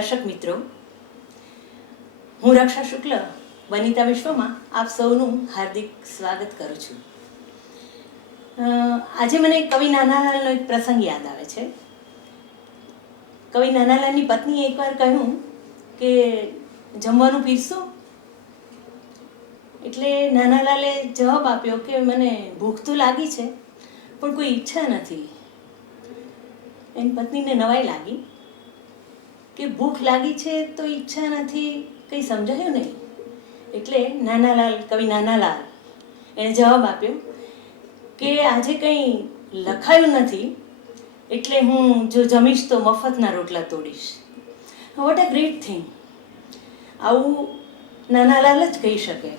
દર્શક મિત્રો, હું રક્ષા શુક્લ વનિતા વિશ્વમાં આપ સૌનું હાર્દિક સ્વાગત કરું છું. આજે મને કવિ નાનાલાલનો એક પ્રસંગ યાદ આવે છે. કવિ નાનાલાલની પત્નીએ એકવાર કહ્યું કે જમવાનું પીરસો, એટલે નાનાલાલે જવાબ આપ્યો કે મને ભૂખ તો લાગી છે પણ કોઈ ઈચ્છા નથી. એની પત્નીને નવાઈ લાગી કે ભૂખ લાગી છે તો ઈચ્છા નથી, કંઈ સમજાયું નહીં. એટલે કવિ નાનાલાલ એણે જવાબ આપ્યો કે આજે કંઈ લખાયું નથી એટલે હું જો જમીશ તો મફતના રોટલા તોડીશ. What a great thing! આવું નાનાલાલ જ કહી શકે.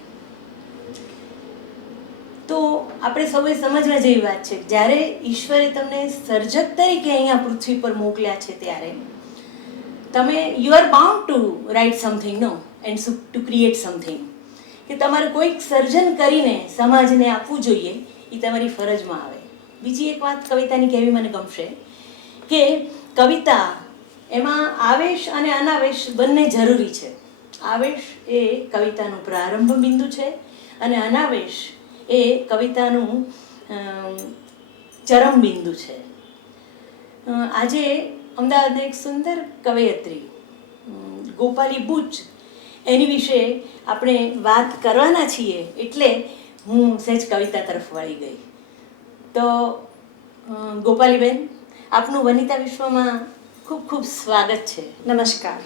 તો આપણે સૌએ સમજવા જેવી વાત છે, જ્યારે ઈશ્વરે તમને સર્જક તરીકે અહીંયા પૃથ્વી પર મોકલ્યા છે ત્યારે તમે you are bound to write something new and to create something, કે તમારે કોઈક સર્જન કરીને સમાજને આપવું જોઈએ, એ તમારી ફરજમાં આવે. બીજી એક વાત કવિતાની કહેવી મને ગમશે કે કવિતા એમાં આવેશ અને અનાવેશ બંને જરૂરી છે. આવેશ એ કવિતાનું પ્રારંભ બિંદુ છે અને અનાવેશ એ કવિતાનું ચરમ બિંદુ છે. આજે અમદાવાદની એક સુંદર કવયત્રી ગોપાલી બુચ, એની વિશે આપણે વાત કરવાના છીએ એટલે હું સહેજ કવિતા તરફ વળી ગઈ. તો ગોપાલીબેન, આપનું વનિતા વિશ્વમાં ખૂબ ખૂબ સ્વાગત છે. નમસ્કાર.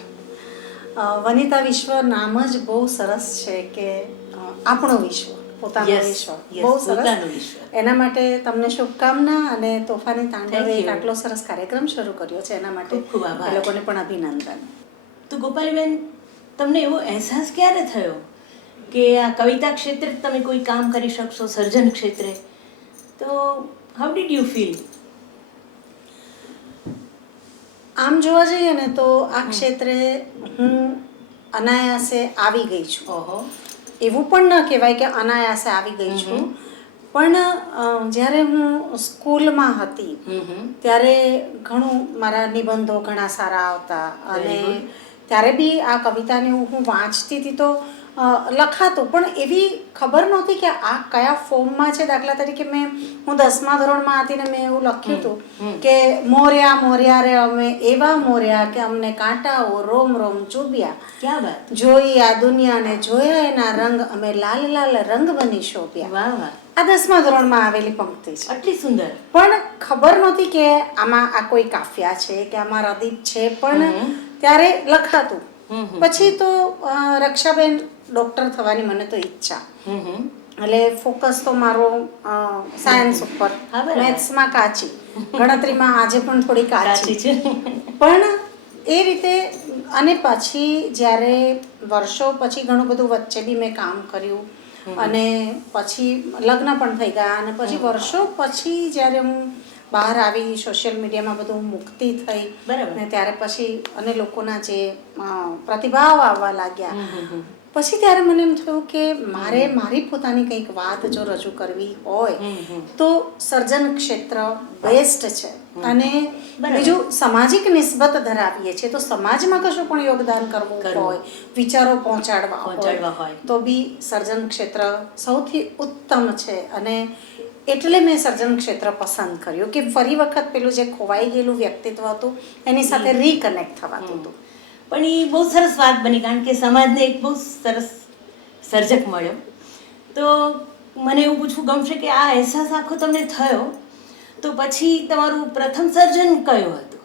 વનિતા વિશ્વ નામ જ બહુ સરસ છે કે આપણો વિશ્વ, પોતાનો વિશ્વ, બહુ સરસ. એના માટે તમને શુભકામના અને તોફાની તાંડવે એક આટલો સરસ કાર્યક્રમ શરૂ કર્યો છે એના માટે ખૂબ આભાર. એ લોકોને પણ અભિનંદન. તો ગોપાલીબેન, તમને એવો અહેસાસ ક્યારે થયો કે આ કવિતા ક્ષેત્રે તમે કોઈ કામ કરી શકશો, સર્જન ક્ષેત્રે? તો હાઉ ડીડ યુ ફીલ? આમ જોવા જઈએ ને તો આ ક્ષેત્રે હું અનાયાસે આવી ગઈ છું. ઓહો. એવું પણ ન કહેવાય કે અનાયાસે આવી ગઈ છું, પણ જ્યારે હું સ્કૂલમાં હતી ત્યારે ઘણું મારા નિબંધો ઘણા સારા આવતા અને ત્યારે બી આ કવિતાને હું વાંચતી હતી તો લખાતું, પણ એવી ખબર નહોતી કે આ કયા ફોર્મમાં છે. દાખલા તરીકે હું 10મા ધોરણમાં હતી ને મેં એવું લખ્યું હતું કે મોર્યા મોર્યા રે અમે એવા મોર્યા કે અમને કાંટાઓ રોમ રોમ ચૂબ્યા. ક્યાં વાત! જોઈ આ દુનિયાને જોયા એના રંગ અમે લાલ લાલ રંગ બની શોભ્યા. વાહ વાહ! આ 10મા ધોરણમાં આવેલી પંક્તિ છે. આટલી સુંદર! પણ ખબર નહોતી કે આમાં આ કોઈ કાફિયા છે કે આમાં રદીપ છે, પણ ત્યારે લખાતું. પછી તો રક્ષાબેન ડૉક્ટર થવાની મને તો ઈચ્છા, એટલે ફોકસ તો મારો સાયન્સ ઉપર, મેથ્સમાં કાચી, ગણતરીમાં આજે પણ થોડી કાચી છે. પણ એ રીતે. અને પછી જ્યારે વર્ષો પછી ઘણું બધું વચ્ચે બી મેં કામ કર્યું અને પછી લગ્ન પણ થઈ ગયા અને પછી વર્ષો પછી જ્યારે હું બહાર આવી, સોશિયલ મીડિયામાં બધું મુક્તિ થઈ ને ત્યારે પછી અને લોકોના જે પ્રતિભાવ આવવા લાગ્યા, પછી ત્યારે મને એમ થયું કે મારે મારી પોતાની કંઈક વાત જો રજૂ કરવી હોય તો સર્જન ક્ષેત્ર બેસ્ટ છે. અને બીજું સામાજિક નિસ્બત ધરાવીએ છીએ તો સમાજમાં કશું પણ યોગદાન કરવું હોય, વિચારો પહોંચાડવા હોય તો બી સર્જન ક્ષેત્ર સૌથી ઉત્તમ છે. અને એટલે મેં સર્જન ક્ષેત્ર પસંદ કર્યું કે ફરી વખત પેલું જે ખોવાઈ ગયેલું વ્યક્તિત્વ હતું એની સાથે રીકનેક્ટ થવાતું હતું. પણ એ બહુ સરસ વાત બની, કારણ કે સમાજને એક બહુ સરસ સર્જક મળ્યો. તો મને એવું પૂછવું ગમશે કે આ અહેસાસ આખો તમને થયો તો પછી તમારું પ્રથમ સર્જન કયું હતું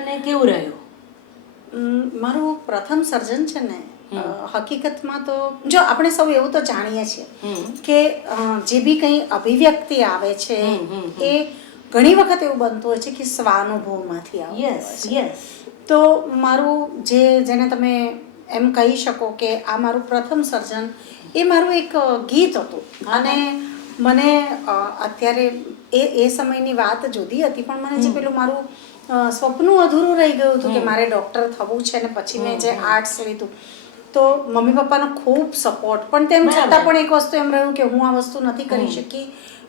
અને કેવું રહ્યું? મારું પ્રથમ સર્જન છે ને, હકીકતમાં તો જો આપણે સૌ એવું તો જાણીએ છીએ કે જે બી કંઈ અભિવ્યક્તિ આવે છે એ ઘણી વખત એવું બનતું હોય છે કે સ્વાનુભવમાંથી આવે. તો મારું જેને તમે એમ કહી શકો કે આ મારું પ્રથમ સર્જન એ મારું એક ગીત હતું. અને મને અત્યારે એ સમયની વાત જુદી હતી, પણ મને જે પેલું મારું સ્વપ્નું અધૂરું રહી ગયું હતું કે મારે ડૉક્ટર થવું છે ને પછી મેં જે આર્ટ્સ લીધું તો મમ્મી પપ્પાનો ખૂબ સપોર્ટ, પણ તેમ છતાં પણ એક વસ્તુ એમ રહ્યું કે હું આ વસ્તુ નથી કરી શકી.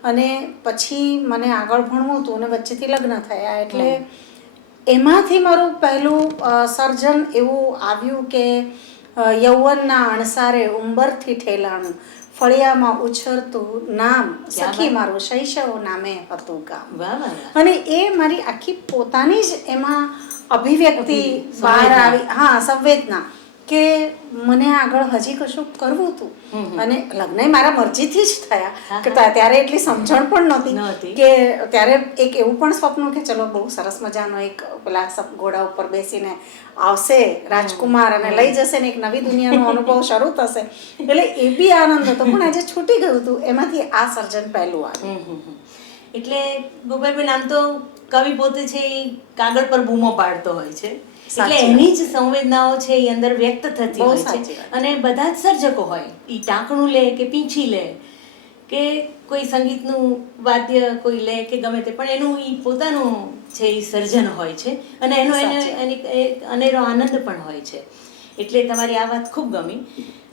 અને પછી મને આગળ ભણવું હતું અને વચ્ચેથી લગ્ન થયા એટલે એમાંથી મારું પહેલું સર્જન એવું આવ્યું કે યૌવનના અણસારે ઉંબરથી ઠેલાણું ફળિયામાં ઉછળતું નામ સખી મારું શૈશવ નામે હતું ગામ. વાહ વાહ વાહ. અને એ મારી આખી પોતાની જ એમાં અભિવ્યક્તિ બહાર આવી. હા, સંવેદના કે મને આગળ હજી કશું કરવું હતું. અને લગ્ન મારા મરજીથી જ થયા કે ત્યારે એટલી સમજણ પણ નહોતી કે ત્યારે એક એવું પણ સ્વપ્ન કે ચલો બહુ સરસ મજાનો એક પેલા ઘોડા ઉપર બેસીને આવશે રાજકુમાર અને લઈ જશે ને એક નવી દુનિયાનો અનુભવ શરૂ થશે. એટલે એ બી આનંદ હતો. પણ આજે છૂટી ગયું હતું એમાંથી આ સર્જન પહેલું આવ્યું. એટલે ગોપાલબેન આમ તો કવિ પોતે છે એ કાગળ પર બૂમો પાડતો હોય છે, એટલે એની જ સંવેદનાઓ છે એ અંદર વ્યક્ત થતી હોય છે. અને બધા જ સર્જકો હોય, એ ટાંકણું લે કે પીંછી લે કે કોઈ સંગીતનું વાદ્ય કોઈ લે કે ગમે તે, પણ એનું એ પોતાનું છે એ સર્જન હોય છે અને એનો એની અનેરો આનંદ પણ હોય છે. એટલે તમારી આ વાત ખૂબ ગમી.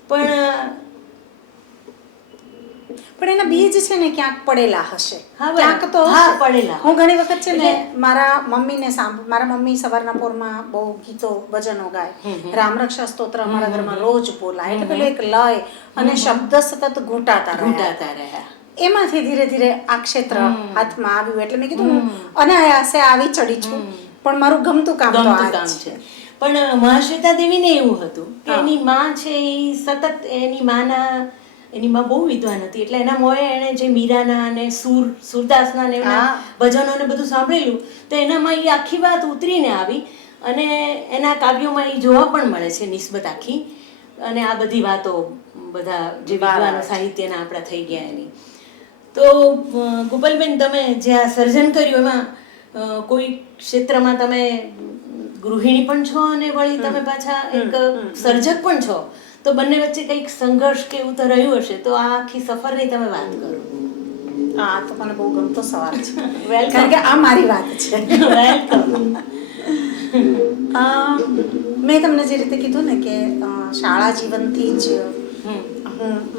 પણ એના બીજ છે ને ક્યાંક પડેલા હશે, હા, ક્યાંક તો પડેલા. હું ઘણી વખત છે ને મારા મમ્મી સવારના પોરમાં બહુ ગીતો ભજનો ગાય. રામરક્ષા સ્તોત્ર અમારા ઘરમાં રોજ બોલાય. એટલે પેલો એક લય અને શબ્દ સતત ઘૂંટાતા રહ્યા. એમાંથી ધીરે ધીરે આ ક્ષેત્ર હાથમાં આવ્યું. એટલે મેં કીધું અનાયાસે આવી ચડી છું, પણ મારું ગમતું કામ તો આ છે. પણ મહાશ્વેતા દેવીને એવું હતું કે એની માં છે એ સતત એની માં બહુ વિદ્વાન હતી. એટલે એના મોએ એણે જે મીરાના અને સુરદાસના ને એના ભજનો ને બધું સાંભળેલું, તો એનામાં એ આખી વાત ઉતરીને આવી અને એના કાવ્યોમાં એ જોવા પણ મળે છે નિસ્બત આખી. અને આ બધી વાતો બધા જે વિદ્વાનો સાહિત્યના આપણા થઈ ગયા એની. તો ગોપાલબેન, તમે જે આ સર્જન કર્યું એમાં કોઈ ક્ષેત્રમાં તમે ગૃહિણી પણ છો અને વળી તમે પાછા એક સર્જક પણ છો, તો બંને વચ્ચે કંઈક સંઘર્ષ કે એવું તો રહ્યું હશે. તો આ આખી સફરની તમે વાત કરો. હા, તો મને બહુ ગમતો સવાલ છે, કારણ કે આ મારી વાત છે. મેં તમને જે રીતે કીધું ને કે શાળા જીવનથી જ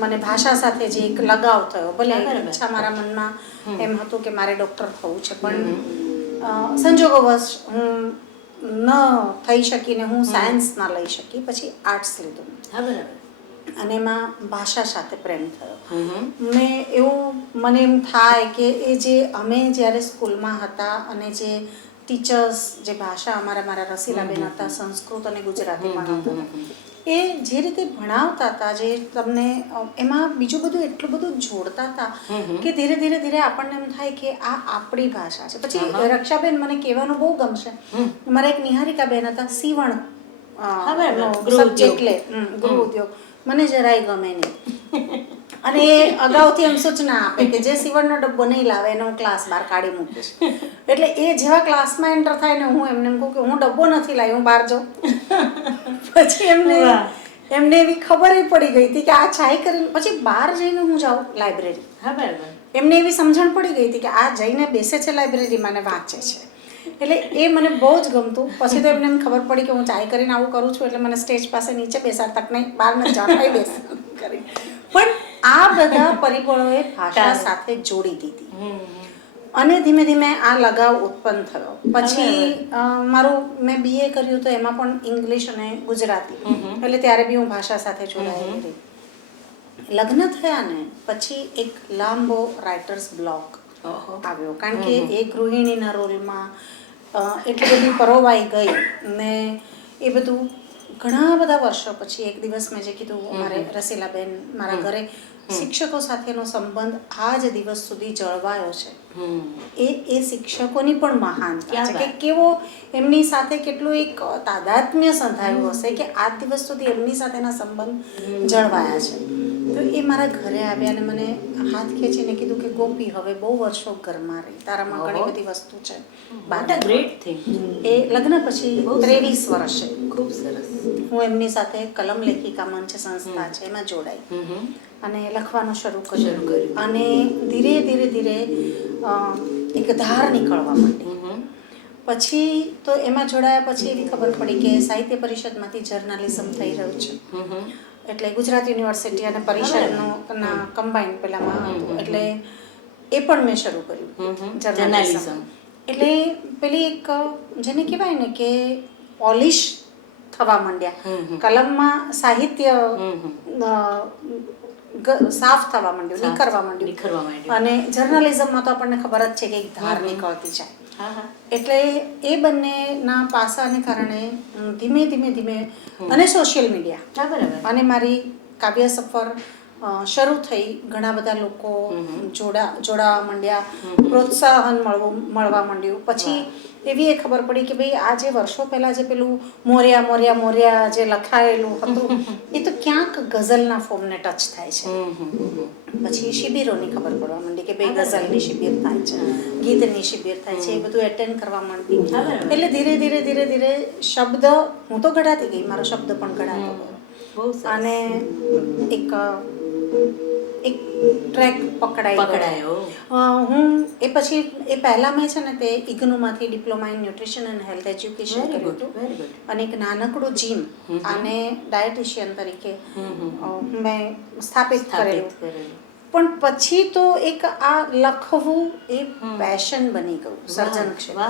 મને ભાષા સાથે જે એક લગાવ થયો. ભલે ઈચ્છા મારા મનમાં એમ હતું કે મારે ડૉક્ટર થવું છે, પણ સંજોગોવશ હું ન થઈ શકીને હું સાયન્સ ના લઈ શકી, પછી આર્ટ્સ લીધું. અને એમાં ભાષા સાથે પ્રેમ થયો. મને એમ થાય કે એ જે અમે જ્યારે સ્કૂલમાં હતા અને જે ટીચર્સ જે ભાષા મારા રસીલાબેન હતા, સંસ્કૃત અને ગુજરાતીમાં હતું, એ જે રીતે ભણાવતા હતા, જે તમને એમાં બીજું બધું એટલું બધું જોડતા હતા કે ધીરે ધીરે ધીરે આપણને એમ થાય કે આ આપણી ભાષા છે. પછી રક્ષાબેન મને કહેવાનું બહુ ગમશે, મારા એક નિહારિકાબેન હતા, સીવણ સબ્જેક્ટ લે, ગૃહ ઉદ્યોગ, મને જરાય ગમે નહીં. અને એ અગાઉથી એમ સૂચના આપે કે જે સીવણનો ડબ્બો નહીં લાવે એનો હું ક્લાસ બહાર કાઢી મૂકીશ. એટલે એ જેવા ક્લાસમાં એન્ટર થાય ને હું એમને એમ કહું કે હું ડબ્બો નથી લાવી, હું બહાર જાઉં. પછી એમને એવી ખબર પડી ગઈ હતી કે આ ચાય કરીને પછી બહાર જઈને હું જાઉં લાઇબ્રેરી. એમને એવી સમજણ પડી ગઈ હતી કે આ જઈને બેસે છે લાઇબ્રેરીમાં ને વાંચે છે. એટલે એ મને બહુ જ ગમતું. પછી તો એમને એમ ખબર પડી કે હું ચાય કરીને આવું કરું છું, એટલે મને સ્ટેજ પાસે નીચે બેસાડતા તક નહીં, બહાર નથી જવા બેસા કરી. પણ આ બધા પરિબળોએ ભાષા સાથે જોડી દીધી અને ધીમે ધીમે આ લગાવ ઉત્પન્ન થયો. પછી મેં BA કર્યું તો એમાં પણ ઇંગ્લિશ અને ગુજરાતી, એટલે ત્યારે બી હું ભાષા સાથે જોડાયેલી રહી. લગ્ન થયા ને પછી એક લાંબો રાઇટર્સ બ્લોક આવ્યો, કારણ કે એ ગૃહિણીના રોલમાં એટલી બધી પરોવાઈ ગઈ ને એ બધું. ઘણા બધા વર્ષો પછી એક દિવસ મેં જે કીધું, મારે રસીલાબેન મારા ઘરે શિક્ષકો સાથેનો સંબંધ આ જ દિવસ સુધી જળવાયો છે. એ શિક્ષકોની પણ મહાનતા છે કે કેવો એમની સાથે કેટલું એક તાદાત્મ્ય સંધાયું હશે કે આ દિવસ સુધી એમની સાથેના સંબંધ જળવાયા છે. તો એ મારા ઘરે આવ્યા અને મને હાથ ખેંચીને કીધું કે ગોપી, હવે બહુ વર્ષો ઘરમાં રહી, તારામાં ઘણી બધી વસ્તુ છે. એ લગ્ન પછી 23 વર્ષે ખૂબ સરસ હું એમની સાથે કલમ લેખિકા મંચ સંસ્થા છે એમાં જોડાઈ અને લખવાનું શરૂ કર્યું. અને ધીરે ધીરે ધીરે એક ધાર નીકળવા માંડી. પછી તો એમાં જોડાયા પછી એવી ખબર પડી કે સાહિત્ય પરિષદમાંથી જર્નાલિઝમ થઈ રહ્યું છે. એટલે ગુજરાત યુનિવર્સિટી અને પરિષદનું કમ્બાઈન પેલામાં હતું, એટલે એ પણ મેં શરૂ કર્યું જર્નાલિઝમ. એટલે પેલી એક જેને કહેવાય ને કે પોલિશ થવા માંડ્યા, કલમમાં સાહિત્ય સાફ થવા માંડ્યું, નીકળવા માંડ્યું. અને જર્નલિઝમમાં તો આપણને ખબર જ છે કે એક ધાર નીકળતી જાય. એટલે એ બંનેના પાસાને કારણે ધીમે ધીમે ધીમે અને સોશિયલ મીડિયા અને મારી કાવ્ય સફર શરૂ થઈ. ઘણા બધા લોકો જોડાવા માંડ્યા, પ્રોત્સાહન મળવા માંડ્યું. પછી એવી એ ખબર પડી કે ભાઈ આ જે વર્ષો પહેલાં જે પેલું મોર્યા મોર્યા મોર્યા જે લખાયેલું હતું એ તો ક્યાંક ગઝલના ફોર્મને ટચ થાય છે. પછી શિબિરોની ખબર પડવા માંડી કે ભાઈ ગઝલની શિબિર થાય છે, ગીતની શિબિર થાય છે, એ બધું એટેન્ડ કરવા માંડી. એટલે ધીરે ધીરે ધીરે ધીરે શબ્દ, હું તો ઘડાતી ગઈ, મારો શબ્દ પણ ઘડાતો ગયો. અને એક ટ્રેક પકડાયો. હું એ પછી એ પહેલાં મેં છે ને તે ઇગ્નુમાંથી diploma in nutrition and health education કર્યું હતું. અને એક નાનકડું જીમ અને ડાયટિશિયન તરીકે મેં સ્થાપિત કરેલું. પણ પછી તો એક આ લખવું એ પેશન બની ગયું, સર્જન ક્ષેત્ર.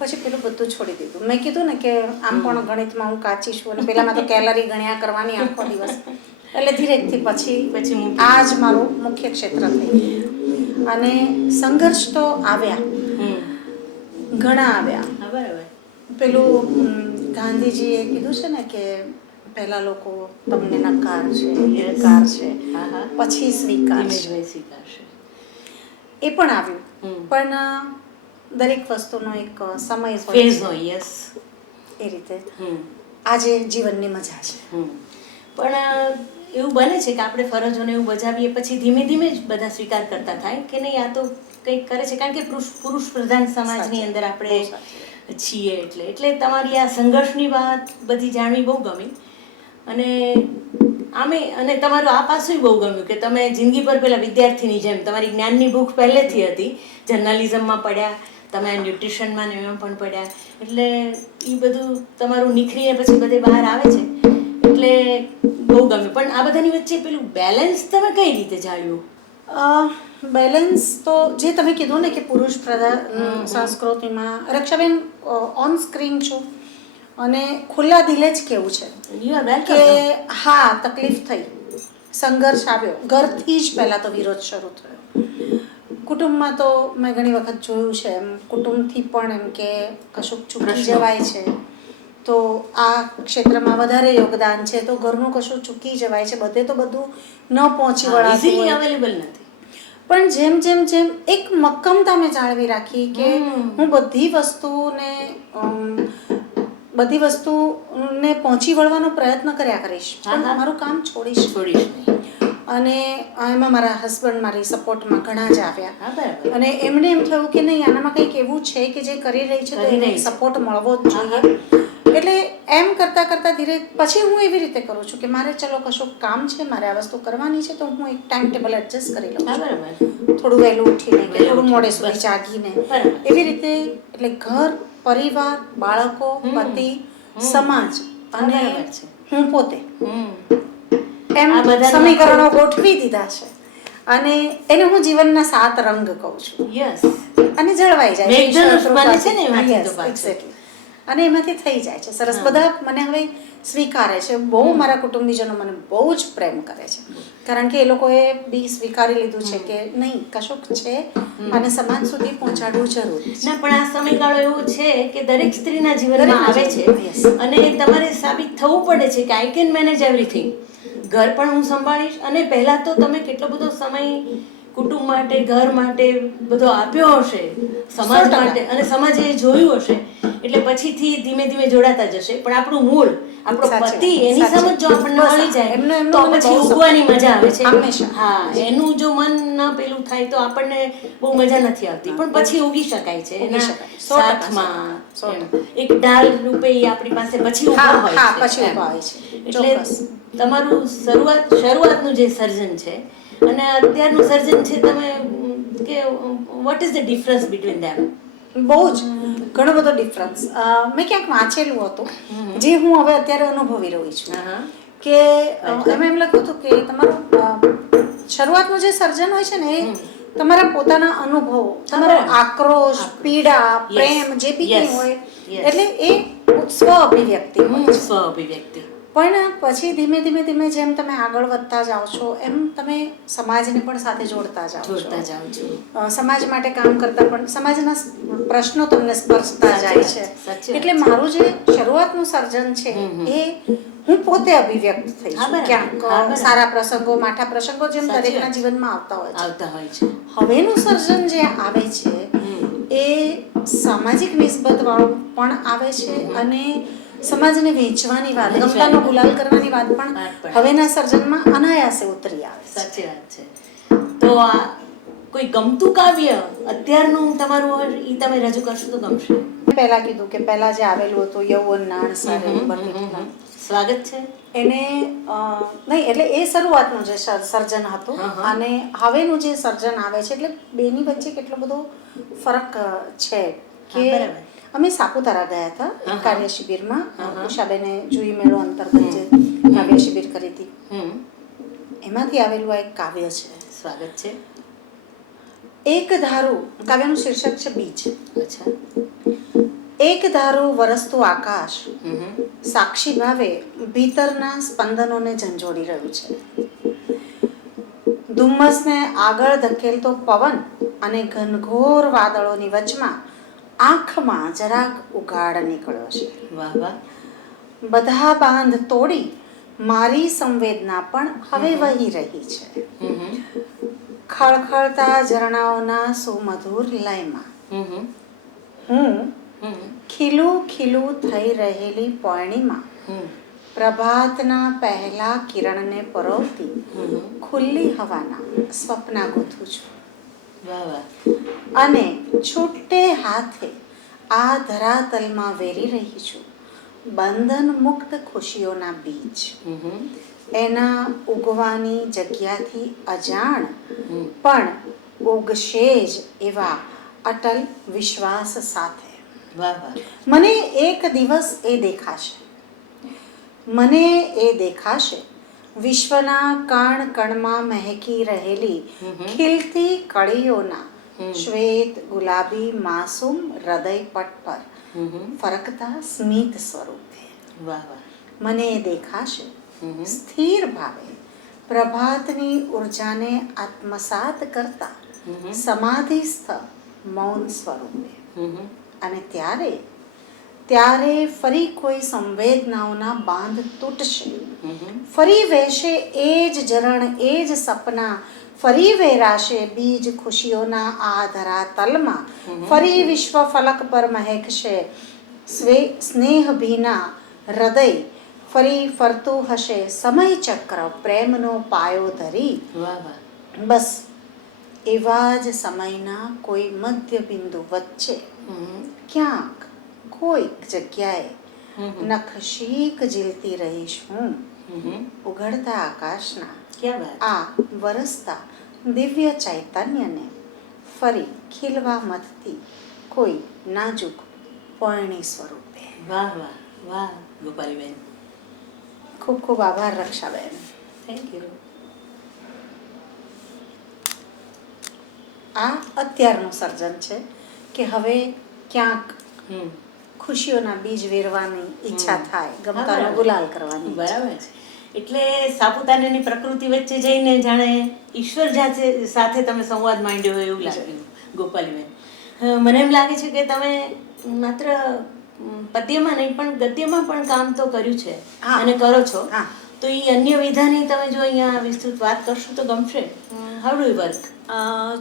પછી પેલું બધું છોડી દીધું. મેં કીધું ને કે આમ પણ ગણિતમાં હું કાચી છું અને પહેલાંમાં તો કેલરી ગણ્યા કરવાની આખો દિવસ. એટલે ધીરેથી પછી આ જ મારું મુખ્ય ક્ષેત્ર થઈ ગયું. અને સંઘર્ષ તો આવ્યા, ઘણા આવ્યા. પેલું ગાંધીજીએ કીધું છે ને કે પહેલા લોકો તમને નકાર છે, પછી સ્વીકારશે. એ પણ આવ્યું. પણ દરેક વસ્તુનો એક સમય હોય. એ રીતે આજે જીવનની મજા છે. પણ એવું બને છે કે આપણે ફરજોને એવું બજાવીએ પછી ધીમે ધીમે જ બધા સ્વીકાર કરતા થાય કે નહીં આ તો કંઈક કરે છે, કારણ કે પુરુષ પ્રધાન સમાજની અંદર આપણે છીએ. એટલે તમારી આ સંઘર્ષની વાત બધી જાણવી બહુ ગમી. અને તમારું આ પાસું બહુ ગમ્યું કે તમે જિંદગી પર પેલા વિદ્યાર્થીની જેમ તમારી જ્ઞાનની ભૂખ પહેલેથી હતી. જર્નલિઝમમાં પડ્યા, તમે આ ન્યુટ્રિશનમાં ને એમાં પણ પડ્યા. એટલે એ બધું તમારું નીકળીને પછી બધે બહાર આવે છે. એટલે બહુ ગમ્યું. પણ આ બધાની વચ્ચે પેલું બેલેન્સ તમે કઈ રીતે જાળવ્યું? બેલેન્સ તો જે તમે કીધું ને કે પુરુષ પ્રધાન સંસ્કૃતિમાં, રક્ષાબેન ઓન સ્ક્રીન છું અને ખુલ્લા દિલે જ કેવું છે કે હા તકલીફ થઈ, સંઘર્ષ આવ્યો. ઘરથી જ પહેલાં તો વિરોધ શરૂ થયો. કુટુંબમાં તો મેં ઘણી વખત જોયું છે એમ, કુટુંબથી પણ એમ કે કશુંક ચૂકી જવાય છે તો આ ક્ષેત્રમાં વધારે યોગદાન છે તો ઘરનું કશું ચૂકી જવાય છે, બધે તો બધું ન પહોંચી વળાતું અવેલેબલ નથી. પણ જેમ જેમ જેમ એક મક્કમતા મેં જાળવી રાખી કે હું બધી વસ્તુને પહોંચી વળવાનો પ્રયત્ન કર્યા કરીશ, પણ મારું કામ છોડીશ નહીં. અને એમાં મારા હસબન્ડ મારી સપોર્ટમાં ઘણા જ આવ્યા. અને એમને એમ થયું કે નહીં આનામાં કંઈક એવું છે કે જે કરી રહી છે તો એને સપોર્ટ મળવો જ જોઈએ. એટલે એમ કરતાં કરતાં ધીરે પછી હું એવી રીતે કરું છું કે મારે ચલો કશું કામ છે, મારે આ વસ્તુ કરવાની છે તો હું એક ટાઈમ ટેબલ એડજસ્ટ કરી લઉં છું. થોડું વહેલું ઉઠીને કે થોડું મોડે સુધી જાગીને એવી રીતે. એટલે ઘર, પરિવાર, બાળકો, પતિ, સમાજ અને હું પોતે એમ સમીકરણો ગોઠવી દીધા છે. અને એને હું જીવનના 7 રંગ કહું છું. અને જળવાઈ જાય છે. અને એમાંથી થઈ જાય છે સરસ. બધા મને હવે સ્વીકારે છે. બહુ મારા કુટુંબીજનો મને બહુ જ પ્રેમ કરે છે, કારણ કે એ લોકોએ બી સ્વીકારી લીધું છે કે નહીં કશુંક છે અને સમાજ સુધી પહોંચાડવું જરૂરી છે. ના પણ આ સમયગાળો એવો છે કે દરેક સ્ત્રીના જીવનમાં આવે છે અને તમારે સાબિત થવું પડે છે કે આઈ કેન મેનેજ એવરીથિંગ. ઘર પણ હું સંભાળીશ. અને પહેલાં તો તમે કેટલો બધો સમય કુટુંબ માટે, ઘર માટે બધો આપ્યો હશે, સમાજ માટે, અને સમાજે જોયું હશે. એટલે પછીથી ધીમે ધીમે જોડાતા જશે. પણ આપણું મૂળ, આપણો પતિ, એની સમજ જો આપણને મળી જાય તો પછી ઉગવાની મજા આવે છે. હા, એનું જો મન ન પેલું થાય તો આપણને બહુ મજા નથી આવતી. પણ પછી ઉગી શકાય છે એના સાથમાં. એક ઢાલ રૂપે આપણી પાસે પછી ઉભા હોય છે. એટલે તમારું શરૂઆતનું જે સર્જન છે અને અત્યારનું સર્જન છે, તમે કે what is the difference between them? બહુ જ ઘણો બધો ડિફરન્સ. મેં ક્યાંક વાંચેલું હતું જે હું હવે અત્યારે અનુભવી રહી છું કે એમાં એમ લખ્યું હતું કે તમારું શરૂઆતનું જે સર્જન હોય છે ને એ તમારા પોતાના અનુભવો, તમારો આક્રોશ, પીડા, Yes. પ્રેમ જે બી કંઈ Yes. હોય, Yes. એટલે એ સ્વ અભિવ્યક્તિ હોય છે. સ્વ અભિવ્યક્તિ. પણ પછી ધીમે ધીમે જેમ તમે આગળ વધતા જાઓ છો એમ તમે સમાજને પણ સાથે જોડતા જાઓ જોડતા છો. જાઉં છું. સમાજ માટે કામ કરતા પણ સમાજના પ્રશ્નો તમને સ્પર્શતા જાય છે. સાચી વાત. એટલે મારું જે શરૂઆતનું સર્જન છે એ હું પોતે અભિવ્યક્ત થઈ હા, છું. બરાબર. ક્યાંક હા, બરાબર. સારા પ્રસંગો, માઠા પ્રસંગો જેમ સાચી દરેકના વાત. જીવનમાં આવતા હોય છે. આવતા હોય છે. હવેનું સર્જન જે આવે છે એ સામાજિક નિસ્બત વાળું પણ આવે છે અને સમાજને વેચવાની વાત, વેચવાની ગમતાનો વાત. ગુલાલ કરવાની વાત વાત પણ પણ. હવેના સર્જનમાં અનાયાસે ઉતરી આવે છે. સાચી વાત છે. તો આ કોઈ ગમતું કાવ્ય અત્યારનું તમારું ઈ તમે રજૂ કરશો તો ગમશે. પહેલા કીધું કે પહેલા જે આવેલું હતું યૌવન નાણ સારે ઉંબરથી ઠેલા. સ્વાગત છે. એને નહીં એટલે એ શરૂઆતનું જે સર્જન હતું અને હવેનું જે સર્જન આવે છે એટલે બેની વચ્ચે કેટલો બધો ફરક છે કે બરાબર. અમે સાપુતારા ગયા હતા હા. કાર્ય શિબિરમાં. ઉષાબેને જુઈ મેળો અંતર્ગત જે કાવ્ય શિબિર કરી હતી એમાંથી આવેલું આ એક કાવ્ય છે. સ્વાગત છે. એક ધારું, કાવ્યનું શીર્ષક છે બીજ. અચ્છા. એક ધારું વરસતું આકાશ સાક્ષી ભાવે ભીતરના સ્પંદનોને ઝંઝોડી રહ્યું છે. ધુમ્મસને આગળ ધકેલતો પવન અને ઘનઘોર વાદળોની વચમાં આંખમાં જરાક ઉઘાડ નીકળ્યો છે. વાહ વાહ. બધા બાંધ તોડી મારી સંવેદના પણ હવે વહી રહી છે. ખળખળતા ઝરણાઓના સુમધુર લયમાં હું ખીલું ખીલું થઈ રહેલી પોયણીમાં પ્રભાતના પહેલા કિરણને પરોવતી ખુલ્લી હવાના સ્વપ્ના ગૂંથું છું. વાહ વાહ. અને છૂટે હાથે આ ધરાતલમાં વેરી રહી છું બંધન મુક્ત ખુશીઓના બીજ. એના ઉગવાની જગ્યાથી અજાણ પણ ઉગશે જ એવા અટલ વિશ્વાસ સાથે. વાહ વાહ. મને એક દિવસ એ દેખાશે, મને એ દેખાશે વિશ્વના કણ કણમાં મહેકી રહેલી ખીલતી કળીઓના શ્વેત ગુલાબી માસૂમ હૃદય પટ પર ફરકતા સ્મિત સ્વરૂપે. વાહ વાહ. મને એ દેખાશે સ્થિર ભાવે પ્રભાતની ઉર્જાને આત્મસાત કરતા સમાધિસ્થ મૌન સ્વરૂપે. અને ત્યારે ફરી કોઈ સંવેદનાઓના બાંધ તૂટશે, ફરી વહેશે એ જ ઝરણ, એ જ સપના, ફરી વેરાશે બીજ ખુશીઓના આ ધરાતલમાં, ફરી વિશ્વ ફલક પર મહેકશે સ્નેહ ભીના હૃદય, ફરી ફરતું હશે સમય ચક્ર પ્રેમનો પાયો ધરી. વાહ વાહ. બસ એવા જ સમયના કોઈ મધ્ય બિંદુ વચ્ચે ક્યાંક કોઈક જગ્યાએ નખશીક ઝીલતી રહીશ હું ઉઘડતા આકાશના ક્યાં વાત. આ વરસતા દિવ્ય ચૈતન્યને ફરી ખીલવા મથતી કોઈ નાજુક પોયણી સ્વરૂપે. વાહ વાહ વાહ ગોપાલીબેન. ખૂબ ખૂબ આભાર રક્ષાબેન. Thank you. આ અત્યારનું સર્જન છે કે હવે ક્યાંક ખુશીઓના બીજ વેરવાની ઈચ્છા થાય, ગમતાનો ગુલાલ કરવાની. બરાબર છે. એટલે સાપુતારાની પ્રકૃતિ વચ્ચે જઈને જાણે ઈશ્વર સાથે તમે સંવાદ માંડ્યો હોય એવું લાગ્યું ગોપાલીબેન. મને એમ લાગે છે કે તમે માત્ર પદ્યમાં નહીં પણ ગદ્યમાં પણ કામ તો કર્યું છે અને કરો છો. તો એ અન્ય વિધાની તમે જો અહીંયા વિસ્તૃત વાત કરશો તો ગમશે. How do you work?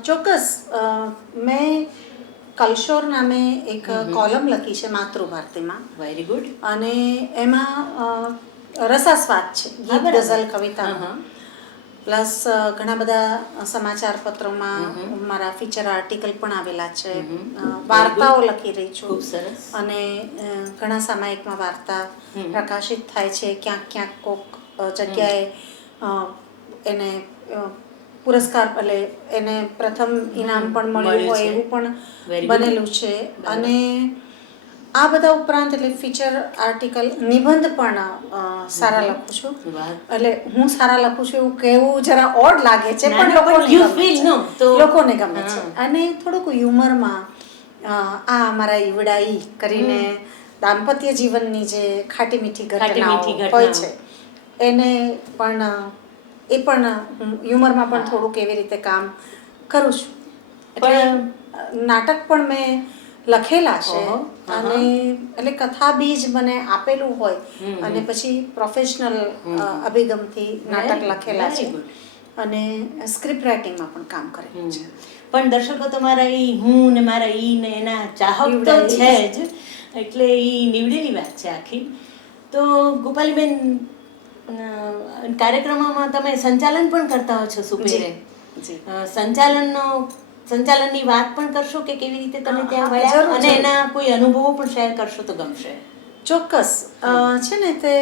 ચોક્કસ. મેં કલશોર નામે એક કોલમ લખી છે માતૃભારતીમાં. Very good. અને એમાં રસાસ્વાદ છે, ગીત ગઝલ કવિતા પ્લસ ઘણા બધા સમાચાર પત્રોમાં મારા ફીચર આર્ટિકલ પણ આવેલા છે. વાર્તાઓ લખી રહી છું. ખૂબ સરસ. અને ઘણા સામાયિકમાં વાર્તા પ્રકાશિત થાય છે. ક્યાંક ક્યાંક કોક જગ્યાએ એને પુરસ્કાર એટલે એને પ્રથમ ઇનામ પણ મળ્યું હોય એવું પણ બનેલું છે. અને આ બધા ઉપરાંત એટલે ફીચર આર્ટિકલ નિબંધ પણ સારા લખું છું. વાહ. એટલે હું સારા લખું છું એવું કહેવું જરા ઓડ લાગે છે, ના, પણ ના, પણ લોકોને you ગમે feel, છે. no, તો- લોકોને ગમે છે. હા. અને થોડુંક હ્યુમરમાં આ અમારા ઈવડાઈ કરીને દાંપત્ય જીવનની જે ખાટી મીઠી ઘટનાઓ ઘટનાઓ. હોય છે એને પણ એ પણ હું હ્યુમરમાં પણ થોડુંક એવી રીતે કામ કરું છું. એટલે નાટક પણ મેં લખેલા છે. ઓહો. અને એટલે કથા બીજ મને આપેલું હોય અને પછી પ્રોફેશનલ અભિગમથી નાટક લખેલા છે. Very good. અને સ્ક્રિપ્ટ રાઇટિંગમાં પણ કામ કરેલું છે. પણ દર્શકો તમારા ઈ હું ને મારા ઈ ને એના ચાહક તો નીવડાઈ. છે જ, એટલે ઈ નીવડેલી વાત છે આખી. તો ગોપાલીબેન, કાર્યક્રમોમાં તમે સંચાલન પણ કરતા હો છો સુપેરે. જી. સંચાલનની વાત પણ કરશો કે કેવી રીતે તમે ત્યાં હા, વળ્યા, જરૂર, અને જરૂર. એના કોઈ અનુભવો પણ શેર કરશો તો ગમશે. ચોક્કસ. છે ને તે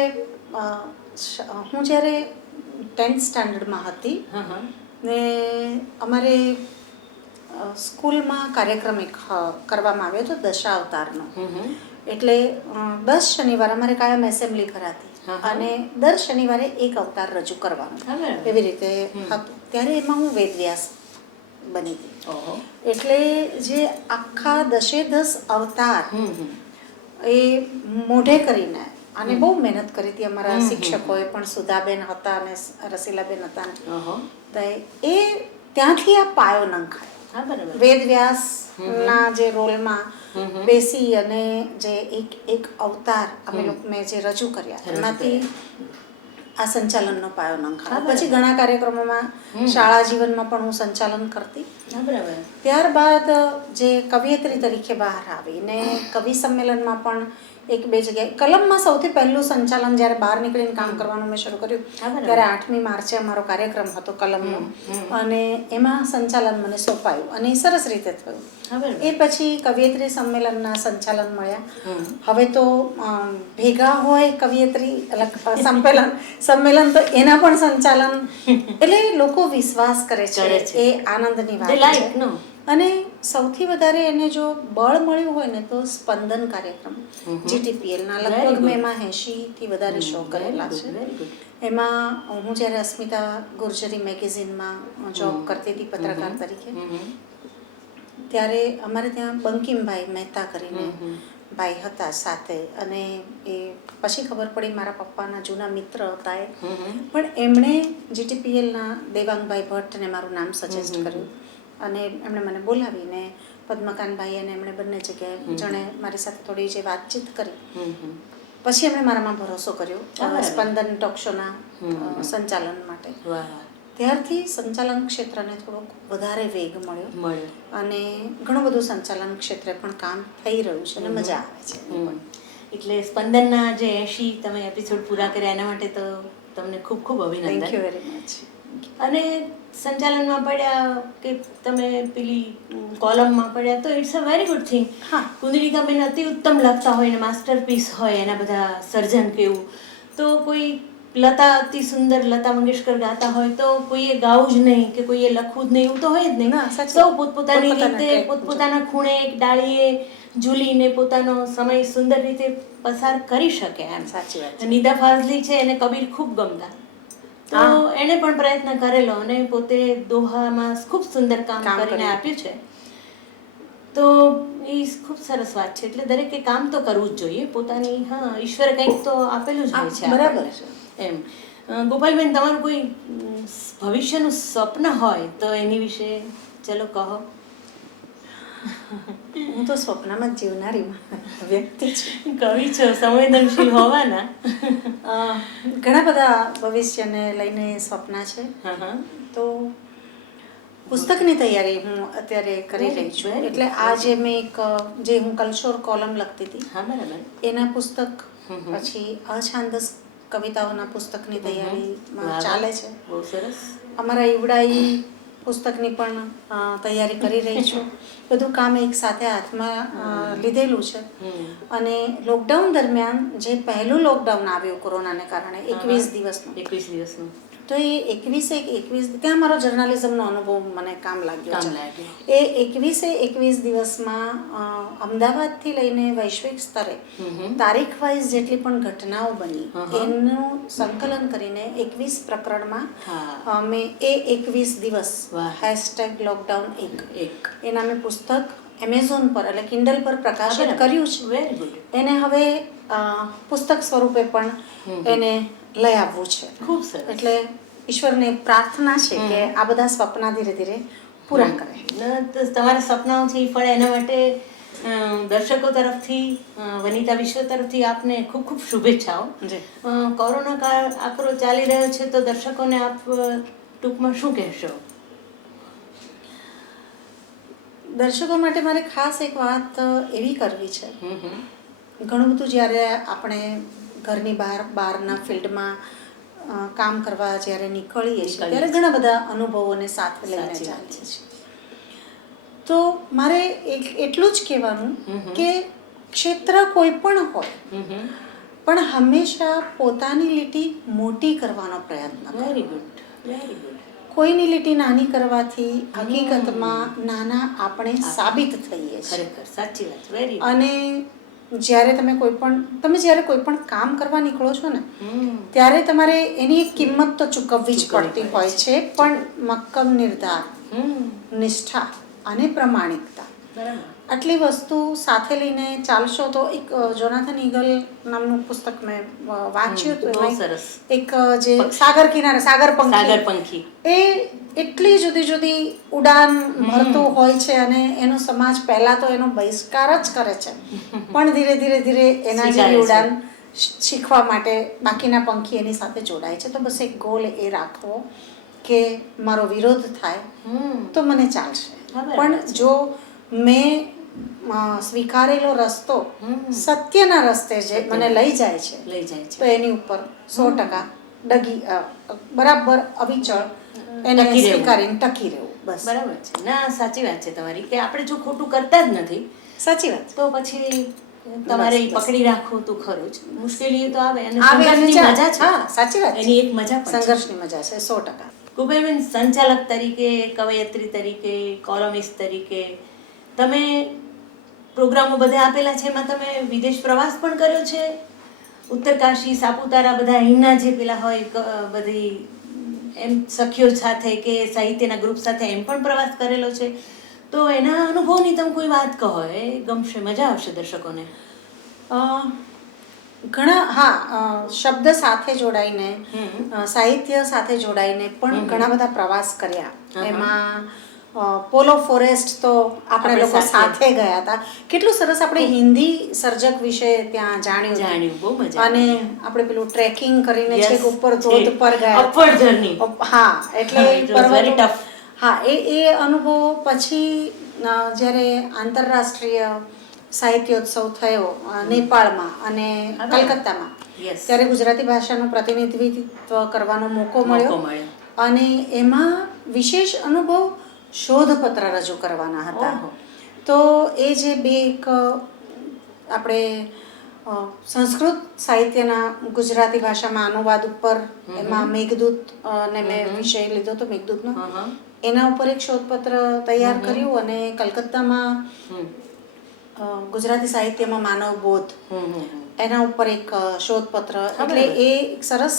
હું જ્યારે 10th સ્ટાન્ડર્ડમાં હતી હા હા ને અમારે સ્કૂલમાં કાર્યક્રમ એક કરવામાં આવ્યો હતો દશા અવતારનો. એટલે 10 શનિવાર અમારે કાયમ એસેમ્બલી ભરાતી અને દર શનિવારે એક અવતાર રજૂ કરવાનો, એવી રીતે હતું. ત્યારે એમાં હું વેદવ્યાસ બની હતી. ઓહો. એટલે જે આખા 10 અવતાર એ મોઢે કરીને અને બહુ મહેનત કરી હતી અમારા શિક્ષકોએ પણ. સુધાબેન હતા અને રસીલાબેન હતા. ઓહો. તો એ ત્યાંથી આ પાયો નંખાયો. હા, બરાબર. વેદવ્યાસના જે રોલમાં બેસી અને જે એક અવતાર અમે લોકો મેં જે રજૂ કર્યા એમાંથી આ સંચાલનનો પાયો નંખાયો. પછી ઘણા કાર્યક્રમોમાં શાળા જીવનમાં પણ હું સંચાલન કરતી. હા, બરાબર. ત્યારબાદ જે કવિયત્રી તરીકે બહાર આવી ને કવિ સંમેલનમાં પણ 1-2 જગ્યાએ. કલમમાં સૌથી પહેલું સંચાલન જ્યારે બહાર નીકળીને કામ કરવાનું મેં શરૂ કર્યું ત્યારે 8મી માર્ચે અમારો કાર્યક્રમ હતો કલમનો, અને એમાં સંચાલન મને સોંપાયું અને એ સરસ રીતે થયું. એ પછી કવિયત્રી સંમેલનના સંચાલન મળ્યા. હવે તો ભેગા હોય કવિયત્રી સંમેલન તો એના પણ સંચાલન. એટલે લોકો વિશ્વાસ કરે છે, એ આનંદની વાત છે. અને સૌથી વધારે એને જો બળ મળ્યું હોય ને તો સ્પંદન કાર્યક્રમ GTPLના લગભગ મેં એમાં 80થી વધારે શો કરેલા છે. એમાં હું જ્યારે અસ્મિતા ગુર્જરી મેગેઝિનમાં જોબ કરતી હતી પત્રકાર તરીકે, ત્યારે અમારે ત્યાં બંકિમભાઈ મહેતા કરીને ભાઈ હતા સાથે, અને એ પછી ખબર પડી મારા પપ્પાના જૂના મિત્ર હતા એ. પણ એમણે GTPLના દેવાંગભાઈ ભટ્ટને મારું નામ સજેસ્ટ કર્યું અને એમણે મને બોલાવીને પદ્મકાનભાઈ અને એમણે બંને જગ્યાએ જણે મારી સાથે થોડી જે વાતચીત કરી. પછી એમણે મારામાં ભરોસો કર્યો સ્પંદન ટોક શોના સંચાલન માટે. ત્યારથી સંચાલન ક્ષેત્રને થોડોક વધારે વેગ મળ્યો અને ઘણું બધું સંચાલન ક્ષેત્રે પણ કામ થઈ રહ્યું છે અને મજા આવે છે. એટલે સ્પંદનના જે 80 તમે એપિસોડ પૂરા કર્યા એના માટે તો તમને ખૂબ ખૂબ અભિનંદન. Thank you very much. અને સંચાલનમાં પડ્યા કે તમે પેલી કોલમમાં પડ્યા તો it's a very good thing. કુંદરિકાબેન અતિ ઉત્તમ લખતા હોય ને માસ્ટરપીસ હોય એના બધા સર્જન કેવું, તો કોઈ લતા અતિ સુંદર લતા મંગેશકર ગાતા હોય તો કોઈએ ગાવું જ નહીં કે કોઈએ લખવું જ નહીં, એવું તો હોય જ નહીં. સૌ પોતપોતાની રીતે પોતપોતાના ખૂણે એક ડાળીએ ઝૂલીને પોતાનો સમય સુંદર રીતે પસાર કરી શકે એમ. સાચી વાત. નિદા ફાઝલી છે, એને કબીર ખૂબ ગમતા, તો એણે પણ પ્રયત્ન કરેલો અને પોતે દોહામાં ખૂબ સુંદર કામ કરીને આપ્યું છે. તો એ ખૂબ સરસ વાત છે. એટલે દરેકે કામ તો કરવું જ જોઈએ પોતાની. ઈશ્વરે કંઈક તો આપેલું જ હોય છે. બરાબર એમ. ગોપાલબેન, તમારું કોઈ ભવિષ્યનું સ્વપ્ન હોય તો એની વિશે ચલો કહો. હું તો સ્વપ્નમાં જ જીવનારી વ્યક્તિ છું. કવિ છો, સંવેદનશીલ હોવાના. ઘણા બધા ભવિષ્યને લઈને સ્વપ્ન છે. તો પુસ્તકની તૈયારી હું અત્યારે કરી રહી છું. એટલે આ જે મેં જે હું કલશોર કોલમ લખતી હતી એના પુસ્તક, પછી અછાંદસ કવિતાઓના પુસ્તકની તૈયારીમાં ચાલે છે. બહુ સરસ. અમારા ઈવડાઈ પુસ્તકની પણ તૈયારી કરી રહી છું. બધું કામ એક સાથે હાથમાં લીધેલું છે. અને લોકડાઉન દરમિયાન જે પહેલું લોકડાઉન આવ્યું કોરોનાને કારણે 21 દિવસનું, તો એ 21 ત્યાં મારો જર્નાલિઝમનો અનુભવ મને કામ લાગ્યો કામ છે. લાગ્યો. એ 21 દિવસમાં અમદાવાદથી લઈને વૈશ્વિક સ્તરે તારીખ વાઇઝ જેટલી પણ ઘટનાઓ બની એનું સંકલન કરીને 21 પ્રકરણમાં હા. મેં એ 21 દિવસ વાહ. #લોકડાઉન 1 એક એ નામે પુસ્તક એમેઝોન પર એટલે કિન્ડલ પર પ્રકાશિત કર્યું છે. Very good. એને હવે પુસ્તક સ્વરૂપે પણ એને લઈ આવવું છે. ખૂબ સરસ. એટલે ઈશ્વરને પ્રાર્થના છે કે આ બધા સ્વપ્ન ધીરે ધીરે પૂરા કરે. તો તમારા સપનાઓથી ફળે એના માટે દર્શકો તરફથી વનિતા વિશ્વ તરફથી આપને ખૂબ ખૂબ શુભેચ્છાઓ. જી. કોરોના કાળ આકરો ચાલી રહ્યો છે તો દર્શકોને આપ ટૂંકમાં શું કહેશો? દર્શકો માટે મારે ખાસ એક વાત એવી કરવી છે. ઘણું બધું જ્યારે આપણે ઘરની બહારના ફિલ્ડમાં કામ કરવા જ્યારે નીકળીએ છીએ ત્યારે ઘણા બધા અનુભવોને સાથે લઈને ચાલીએ છીએ. તો મારે એટલું જ કહેવાનું કે ક્ષેત્ર કોઈ પણ હોય પણ હંમેશા પોતાની લીટી મોટી કરવાનો પ્રયત્ન કરો. Very good, very good. કોઈની લીટી નાની કરવાથી હકીકતમાં નાના આપણે સાબિત થઈએ છીએ. ખરેખર સાચી વાત. વેરી. અને જ્યારે તમે જ્યારે કોઈ પણ કામ કરવા નીકળો છો ને ત્યારે તમારે એની એક કિંમત તો ચૂકવવી જ પડતી હોય છે, પણ મક્કમ નિર્ધાર, નિષ્ઠા અને પ્રમાણિકતા બરાબર. આટલી વસ્તુ સાથે લઈને ચાલશો તો એક જોનાથન ઈગલ નામનું પુસ્તક મેં વાંચ્યું હતું. બહુ એમાં સરસ. એક જે સાગર કિનારે સાગરપંખી સાગરપંખી એ એટલી જુદી જુદી ઉડાન ભરતું હોય છે અને એનો સમાજ પહેલા તો એનો બહિષ્કાર જ કરે છે, પણ ધીરે ધીરે એના જેવી ઉડાન શીખવા માટે બાકીના પંખી એની સાથે જોડાય છે. તો બસ એક ગોલ એ રાખવો કે મારો વિરોધ થાય તો મને ચાલશે, પણ જો મેં સ્વીકારેલો રસ્તો સત્યના રસ્તે જે મને લઈ જાય છે તો એની ઉપર 100% બરાબર અવિચળ એને સ્વીકારીને ટકી રહેવું. બસ બરાબર છે. ના, સાચી વાત છે તમારી કે આપણે જો ખોટું કરતા જ નથી સાચી વાત તો પછી તમારે પકડી રાખવું તો ખરું જ. મુશ્કેલી તો આવે અને આવે અને સંઘર્ષની મજા છે. હા, સાચી વાત. એની એક મજા પણ છે. સંઘર્ષની મજા છે 100%. કુબેરબેન, સંચાલક તરીકે, કવયત્રી તરીકે, કોલમિસ્ટ તરીકે તમે પ્રોગ્રામો બધા આપેલા છે, એમાં તમે વિદેશ પ્રવાસ પણ કર્યો છે. ઉત્તરકાશી, સાપુતારા, બધા અહીંના જે પેલા હોય બધી એમ સખીઓ સાથે કે સાહિત્યના ગ્રુપ સાથે એમ પણ પ્રવાસ કરેલો છે. તો એના અનુભવની તમે કોઈ વાત કહો, એ ગમશે, મજા આવશે દર્શકોને. ઘણા શબ્દ સાથે જોડાઈને, સાહિત્ય સાથે જોડાઈને પણ ઘણા બધા પ્રવાસ કર્યા. એમાં પોલો ફોરેસ્ટ તો આપણે લોકો સાથે ગયા હતા. કેટલું સરસ આપણે હિન્દી સર્જક વિશે ત્યાં જાણ્યું. બહુ મજા. અને આપણે પેલું ટ્રેકિંગ કરીને છેક ઉપર ધોધ પર ગયા. Upward journey. હા, એટલે વેરી ટફ. હા, એ અનુભવ પછી જ્યારે આંતરરાષ્ટ્રીય સાહિત્યોત્સવ થયો નેપાળમાં અને કલકત્તામાં, ત્યારે ગુજરાતી ભાષાનું પ્રતિનિધિત્વ કરવાનો મોકો મળ્યો. અને એમાં વિશેષ અનુભવ શોધપત્ર રજૂ કરવાના હતા. તો એ જે બે એક આપણે સંસ્કૃત સાહિત્યના ગુજરાતી ભાષામાં અનુવાદ ઉપર એમાં મેઘદૂત ને મેં વિષય લીધો હતો, મેઘદૂતનો. એના ઉપર એક શોધપત્ર તૈયાર કર્યું અને કલકત્તામાં ગુજરાતી સાહિત્યમાં માનવ બોધ એના ઉપર એક શોધપત્ર. એટલે એ એક સરસ.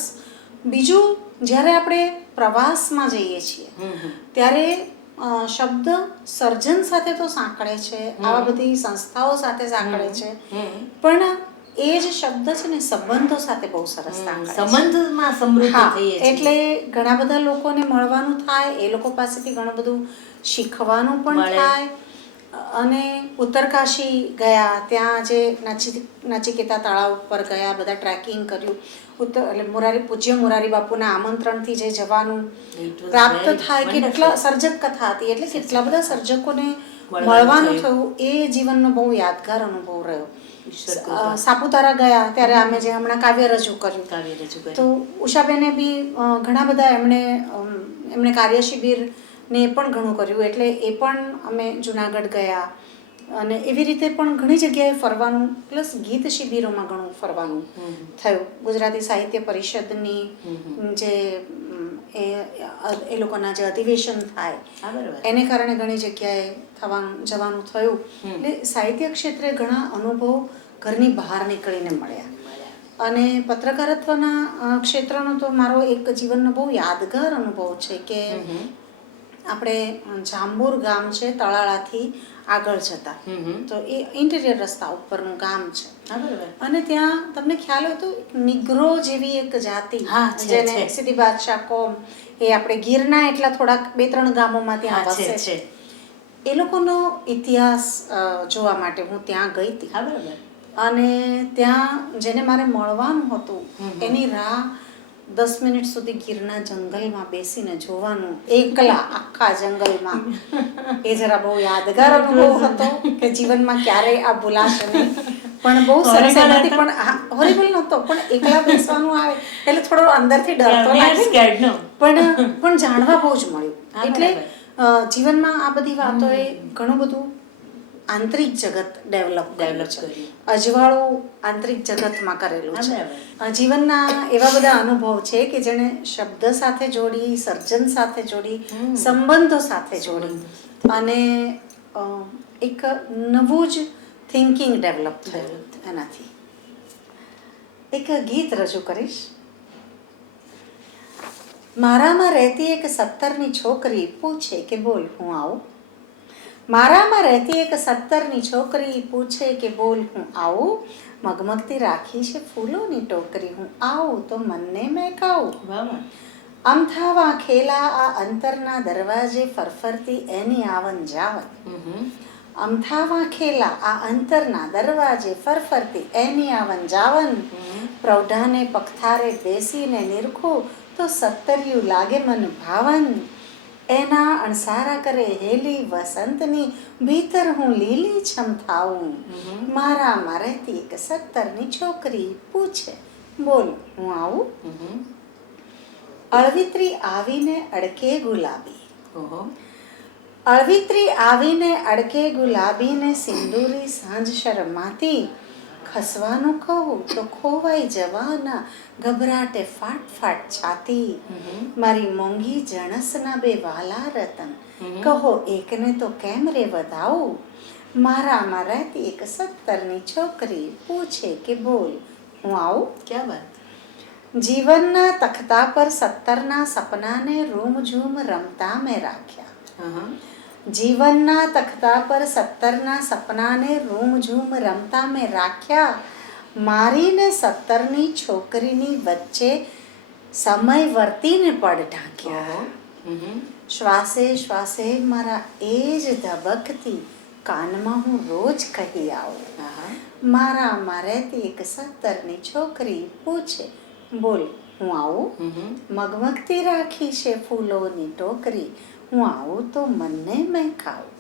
બીજું, જ્યારે આપણે પ્રવાસમાં જઈએ છીએ ત્યારે શબ્દ સર્જન સાથે તો સાંકળે છે, આવા બધી સંસ્થાઓ સાથે સાંકળે છે, પણ એ જ શબ્દ છે ને સંબંધો સાથે બહુ સરસ સાંકળે છે. સંબંધમાં સમૃદ્ધ થઈએ છીએ. એટલે ઘણા બધા લોકોને મળવાનું થાય, એ લોકો પાસેથી ઘણું બધું શીખવાનું પણ થાય. અને ઉત્તરકાશી ગયા, ત્યાં જે નચિકેતા તળાવ પર ગયા, બધા ટ્રેકિંગ કર્યું. એટલે પૂજ્ય મોરારી બાપુના આમંત્રણથી જે જવાનું પ્રાપ્ત થાય, કેટલા સર્જક કથા હતી, એટલે કેટલા બધા સર્જકોને મળવાનું થયું. એ જીવનનો બહુ યાદગાર અનુભવ રહ્યો. સાપુતારા ગયા ત્યારે અમે જે હમણાં કાવ્ય રજૂ કર્યું, તો ઉષાબેને બી ઘણા બધા એમણે કાર્ય શિબિર ને પણ ઘણું કર્યું. એટલે એ પણ અમે જુનાગઢ ગયા અને એવી રીતે પણ ઘણી જગ્યાએ ફરવાનું, પ્લસ ગીત શિબિરોમાં ઘણું ફરવાનું થયું. ગુજરાતી સાહિત્ય પરિષદની જે એ લોકોના જે અધિવેશન થાય હા, બરાબર. એને કારણે ઘણી જગ્યાએ જવાનું થયું. એટલે સાહિત્ય ક્ષેત્રે ઘણા અનુભવ ઘરની બહાર નીકળીને મળ્યા. અને પત્રકારત્વના ક્ષેત્રનો તો મારો એક જીવનનો બહુ યાદગાર અનુભવ છે કે આપણે જાંબુર ગામ છે તળાળાથી આગળ જતા, તો એ ઇન્ટિરિયર રસ્તા ઉપરનું ગામ છે. હા, બરાબર. અને ત્યાં તમને ખ્યાલ હોય તો નિગ્રો જેવી એક જાતિ, હા, છે, જેને છે. સીધી બાદશાહ કોમ, એ આપણે ગીરના એટલા થોડાક 2-3 ગામોમાં ત્યાં હા, વસે છે. છે. એ લોકોનો ઇતિહાસ જોવા માટે હું ત્યાં ગઈ હતી. હા, બરાબર. અને ત્યાં જેને મારે મળવાનું હતું એની રાહ 10 મિનિટ સુધી ગીરના જંગલમાં બેસીને જોવાનું, એકલા આખા જંગલમાં. એ જરા બહુ યાદગાર અનુભવ હતો કે જીવનમાં ક્યારેય આ ભૂલાશે નહીં. પણ બહુ સરસ એમાંથી પણ હોરિબલ નહોતો, પણ એકલા બેસવાનું આવે એટલે થોડો અંદરથી ડર તો લાગે, પણ જાણવા બહુ જ મળ્યું. એટલે જીવનમાં આ બધી વાતોએ ઘણું બધું આંતરિક જગત ડેવલપ કર્યું, અજવાળું આંતરિક જગતમાં કરેલું છે. જીવનના એવા બધા અનુભવ છે કે જેણે શબ્દ સાથે જોડી, સર્જન સાથે જોડી, સંબંધો સાથે જોડી અને એક નવું જ થિંકિંગ ડેવલપ થયું એનાથી. એક ગીત રજૂ કરીશ. મારામાં રહેતી એક 17ની છોકરી પૂછે કે બોલ હું આવું. મારામાં રહેતી એક 17ની છોકરી પૂછે કે બોલ હું આવું. મગમગતી રાખી છે ફૂલોની ટોકરી, હું આવું તો મનને મહેકાવું. અમથાવા ખેલા આ અંતરના દરવાજે, ફરફરતી એની આવન જાવન. અમથાવા ખેલા આ અંતરના દરવાજે, ફરફરતી એની આવન જાવન. પ્રૌઢાને પગથારે બેસીને નિરખું તો 17 લાગે મન ભાવન. એના અણસારા કરે હેલી વસંતની, ભીતર હું લીલી છમ થાઉં. મારામાં રહેતી એક 17ની છોકરી પૂછે બોલ હું આવું. અળવિત્રી આવીને અડકે ગુલાબી, અળવિત્રી આવીને અડકે ગુલાબીને, સિંદૂરી સાંજ શરમાતી. ખસવાનું કહું તો ખોવાઈ જવાના, ગભરાટે ફાટ ફાટ છાતી. મારી મોંઘી જણસના 2 વાલા રતન, કહો એકને તો કેમ રે વધાવું. મારામાં રહેતી એક 17ની છોકરી પૂછે કે બોલ હું આવું. ક્યાં વાત. જીવનના તખતા પર 17ના સપનાને રૂમઝૂમ રમતા મેં રાખ્યા. જીવનના તખતા પર 17ના સપનાને રૂમઝૂમ રમતા મેં રાખ્યા. મારીને 17ની છોકરીની વચ્ચે સમય વર્તીને પડ ઢાંક્યા. શ્વાસે શ્વાસે મારા એ જ ધબકતી કાનમાં હું રોજ કહી આવું. મારામાં રહેતી એક 17ની છોકરી પૂછે બોલ હું આવું. મગમગતી રાખી છે ફૂલોની ટોકરી, હું આવું તો મનને મહેકાવું.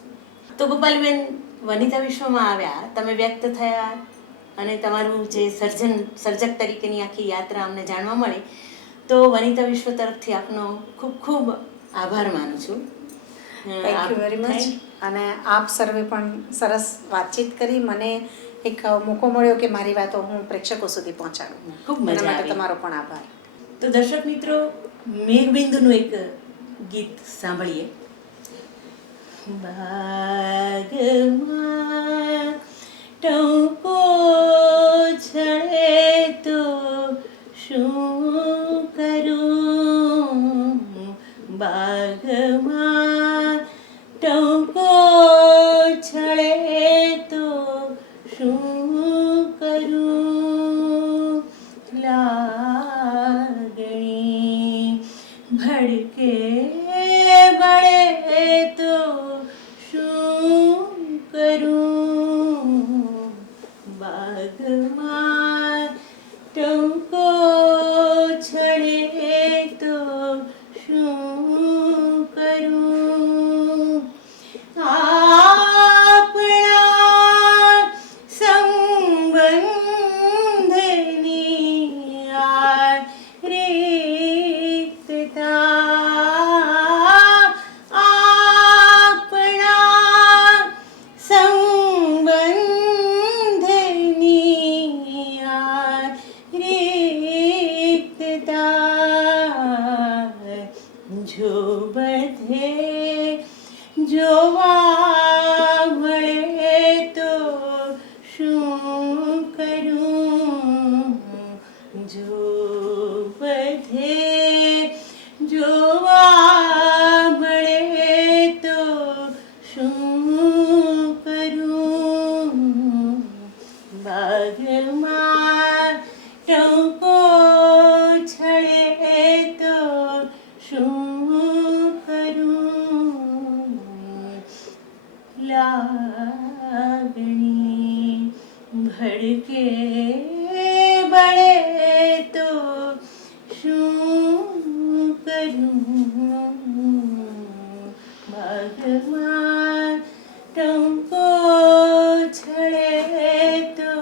તો ગોપાલબેન, વનિતા વિશ્વમાં આવ્યા, તમે વ્યક્ત થયા અને તમારું જે સર્જક તરીકેની આખી યાત્રા અમને જાણવા મળી, તો વનિતા વિશ્વ તરફથી આપનો ખૂબ ખૂબ આભાર માનું છું. Thank you very much. અને આપ સર્વે પણ સરસ વાતચીત કરી. મને એક મોકો મળ્યો કે મારી વાતો હું પ્રેક્ષકો સુધી પહોંચાડું. ખૂબ મજા એના માટે આવી. તમારો પણ આભાર. તો દર્શક મિત્રો, મેઘબિંદુનું એક ગીત સાંભળીએ. બાગમાં ટહુકો છળે તો શું કરું. બાગમાં ટહુકો છળે તો શું કરું. લાગણી ભડકે બળે તો શું કરું. બાગમાં ટહુકો છળે તો શું કરું. જોવા મળે તો શું કરું, જો બધે જોવા મળે તો શું કરું, બાગમાં ટંકો છળે તો શું કરું, લાગણી ભડકે બળે તો શું કરું, બાગમાં ટંકો છળે તો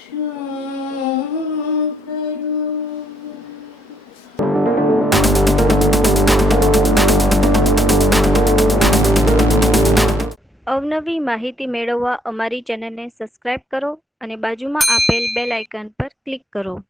શું કરું. અવનવી માહિતી મેળવવા અમારી ચેનલને સબસ્ક્રાઇબ કરો અને બાજુમાં આપેલ બેલ આઇકન પર ક્લિક કરો.